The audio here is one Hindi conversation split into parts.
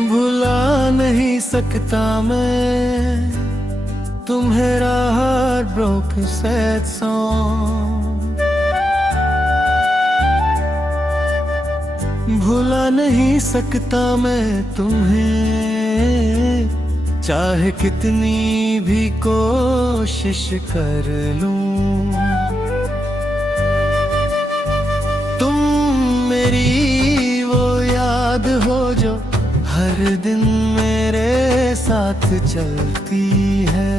भुला नहीं सकता मैं तुम्हारा हार्ट ब्रोकन सैड सॉन्ग। भुला नहीं सकता मैं तुम्हें, चाहे कितनी भी कोशिश कर लूं। तुम मेरी वो याद हो जो हर दिन मेरे साथ चलती है।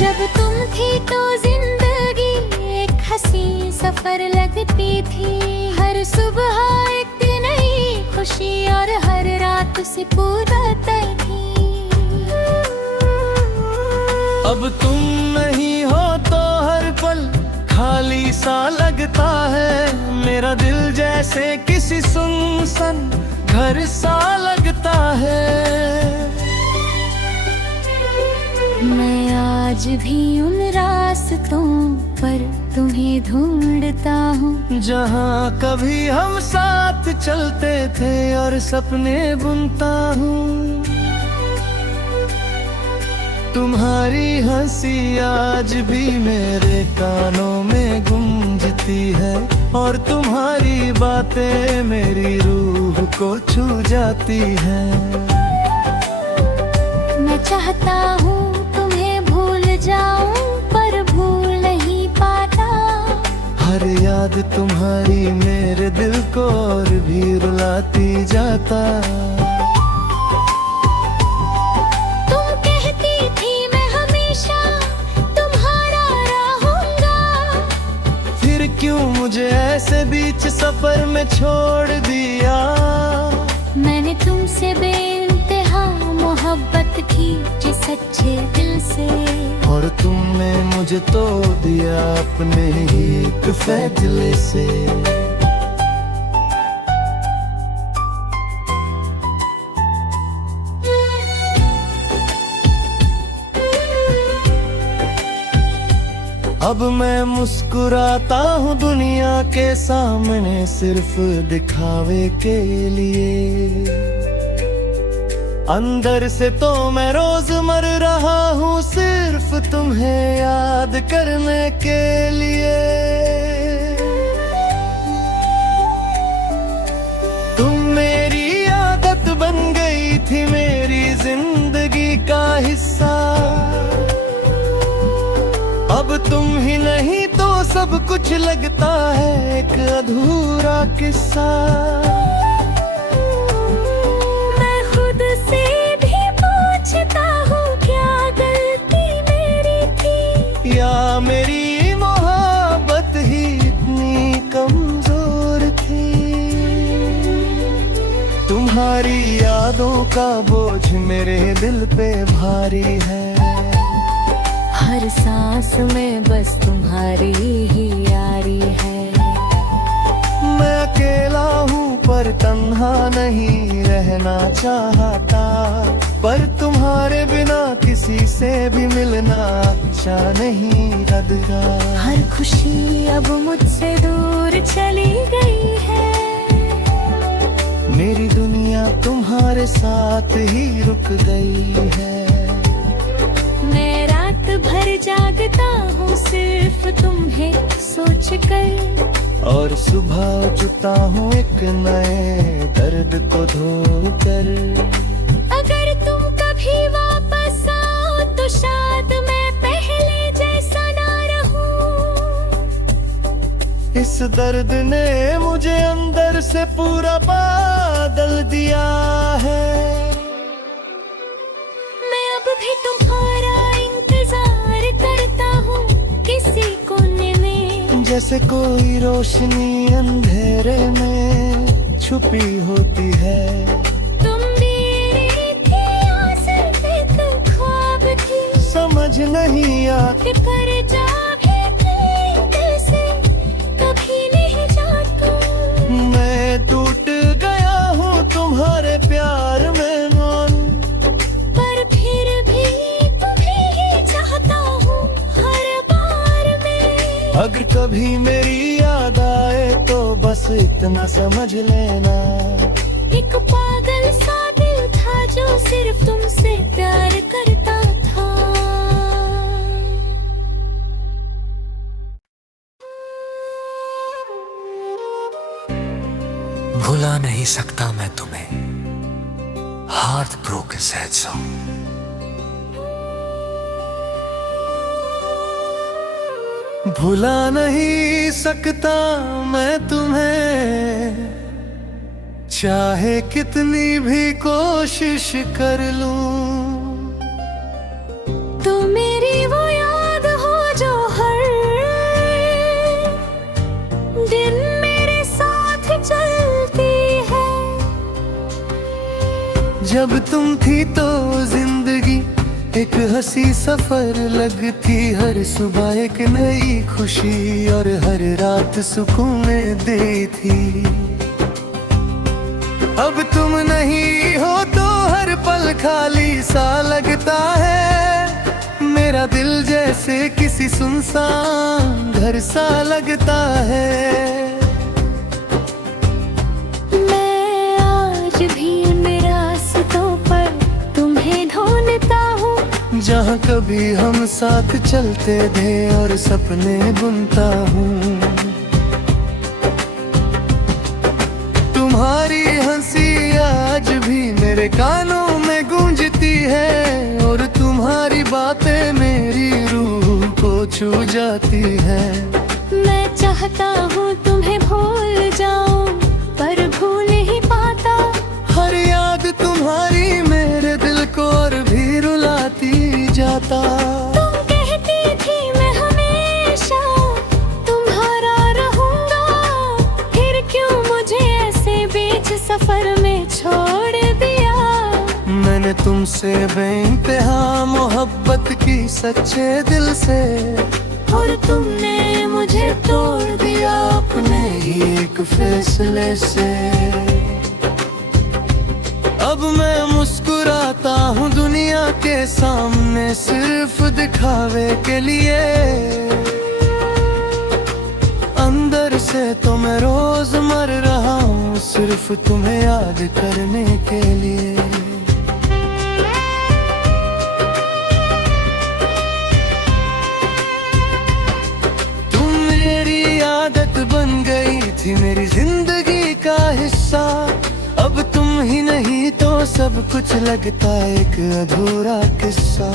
जब तुम थी तो जिंदगी एक हंसी सफर लगती थी। हर सुबह एक नई खुशी और हर रात से पूरता थी। अब तुम नहीं हो तो हर पल खाली सा लगता है। मेरा दिल जैसे किसी सुनसान घर सा लगता है। मैं आज भी उन रास्तों पर तुम्हें ढूंढता हूँ, जहाँ कभी हम साथ चलते थे और सपने बुनता हूँ। तुम्हारी हंसी आज भी मेरे कानों में गूंजती है, और तुम्हारी बातें मेरी रूह को छू जाती हैं। मैं चाहता हूँ तुम्हें भूल जाऊं पर भूल नहीं पाता। हर याद तुम्हारी मेरे दिल को और भी रुलाती जाता। क्यों मुझे ऐसे बीच सफर में छोड़ दिया। मैंने तुमसे बेइंतहा मोहब्बत की जिस सच्चे दिल से, और तुमने मुझे तो दिया अपने ही एक फैसले से। अब मैं मुस्कुराता हूँ दुनिया के सामने सिर्फ दिखावे के लिए। अंदर से तो मैं रोज मर रहा हूँ सिर्फ तुम्हें याद करने के लिए। तुम मेरी आदत बन गई थी, मेरी जिंदगी का हिस्सा। अब तुम ही नहीं तो सब कुछ लगता है एक अधूरा किस्सा। मैं खुद से भी पूछता हूँ क्या गलती मेरी थी, या मेरी मोहब्बत ही इतनी कमजोर थी। तुम्हारी यादों का बोझ मेरे दिल पे भारी है। हर सांस में बस तुम्हारी ही यारी है। मैं अकेला हूँ पर तन्हा नहीं रहना चाहता, पर तुम्हारे बिना किसी से भी मिलना अच्छा नहीं लगता। हर खुशी अब मुझसे दूर चली गई है। मेरी दुनिया तुम्हारे साथ ही रुक गई है। भर जागता हूँ सिर्फ तुम्हें सोच कर, और सुबह उठता हूँ एक नए दर्द को धोकर। अगर तुम कभी वापस आओ तो शायद मैं पहले जैसा ना रहूं। इस दर्द ने मुझे अंदर से पूरा बादल दिया है। मैं अब भी तुम्हारा करता हूँ किसी कोने में, जैसे कोई रोशनी अंधेरे में छुपी होती है। तुम मेरी थी आसिफ एक ख्वाब थी, समझ नहीं आती पर जा भी दिल से कभी नहीं जाता। मैं टूट गया हूँ तुम्हारे प्यार में मान, कभी मेरी याद आए तो बस इतना समझ लेना। एक पागल सा दिल था जो सिर्फ तुमसे प्यार करता था। भुला नहीं सकता मैं तुम्हें, हार्ट ब्रोकन सैड सॉन्ग। भुला नहीं सकता मैं तुम्हें, चाहे कितनी भी कोशिश कर लूं। तो मेरी वो याद हो जो हर दिन मेरे साथ चलती है। जब तुम थी तो जिंदगी एक हंसी सफर लगती, हर सुबह एक नई खुशी और हर रात सुकून दी थी। अब तुम नहीं हो तो हर पल खाली सा लगता है। मेरा दिल जैसे किसी सुनसान घर सा लगता है। मैं आज भी उन रास्तों पर तुम्हें ढूंढता हूँ, जहाँ कभी हम साथ चलते थे और सपने बुनता हूँ। तुम्हारी हंसी आज भी मेरे कानों में गूंजती है और तुम्हारी बातें मेरी रूह को छू जाती है। मैं चाहता हूँ तुम्हें भूल जाऊं पर भूल ही पाता। हर याद तुम्हारी मेरे दिल को और भी रुलाती जाता। तुम कहती थी मैं हमेशा तुम्हारा रहूंगा, फिर क्यों मुझे ऐसे बीच सफर में छोड़ दिया। मैंने तुमसे बेइंतहा मोहब्बत की सच्चे दिल से, और तुमने मुझे तोड़ दिया अपने ही एक फैसले से। अब मैं मुस्कुराता हूँ दुनिया के सामने सिर्फ दिखावे के लिए। अंदर से तो मैं रोज मर रहा हूँ सिर्फ तुम्हें याद करने के लिए। तुम मेरी आदत बन गई थी, मेरी जिंदगी का हिस्सा। अब तुम ही नहीं तो सब कुछ लगता एक अधूरा किस्सा।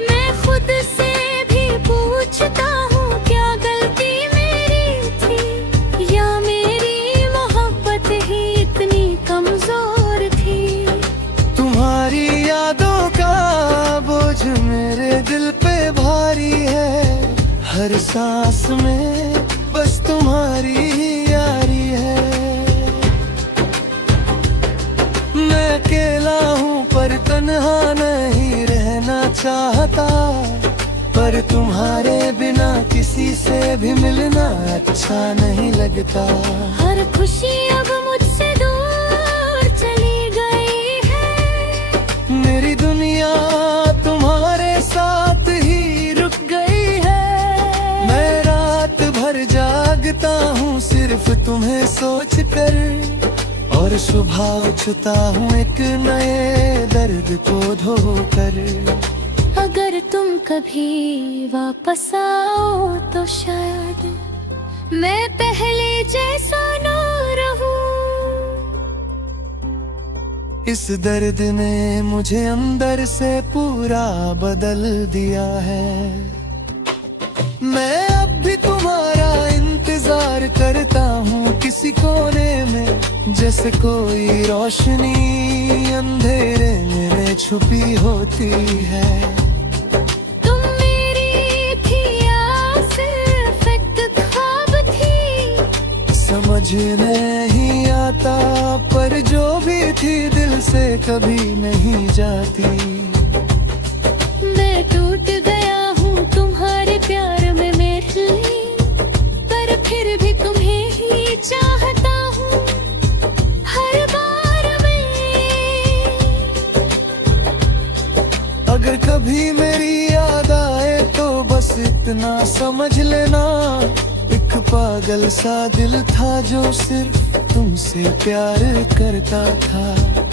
मैं खुद से भी पूछता हूँ क्या गलती मेरी थी, या मेरी मोहब्बत ही इतनी कमजोर थी। तुम्हारी यादों का बोझ मेरे दिल पे भारी है। हर सांस में बस तुम्हारी ही यारी है। मैं अकेला हूँ पर तन्हा नहीं रहना चाहता, पर तुम्हारे बिना किसी से भी मिलना अच्छा नहीं लगता। हर खुशी अब मुझसे दूर चली गई है। मेरी दुनिया तुम्हारे साथ ही रुक गई है। मैं रात भर जागता हूँ सिर्फ तुम्हें सोच कर, और सुबह उठता हूँ एक नए दर्द को धोकर। अगर तुम कभी वापस आओ तो शायद मैं पहले जैसा ना रहूं। इस दर्द ने मुझे अंदर से पूरा बदल दिया है। मैं अब भी तुम्हारा इंतजार करता हूँ किसी कोने में, जैसे कोई रोशनी अंधेरे में छुपी होती है। तुम मेरी थी या सिर्फ एक ख्वाब थी, समझ नहीं आता, पर जो भी थी दिल से कभी नहीं जाती। मैं टूट गया हूँ तुम्हारे प्यार में मेरे लिए, पर फिर भी तुम्हें ही चाहता हूँ हर बार में। अगर कभी मेरी याद आए तो बस इतना समझ लेना, एक पागल सा दिल था जो सिर्फ तुमसे प्यार करता था।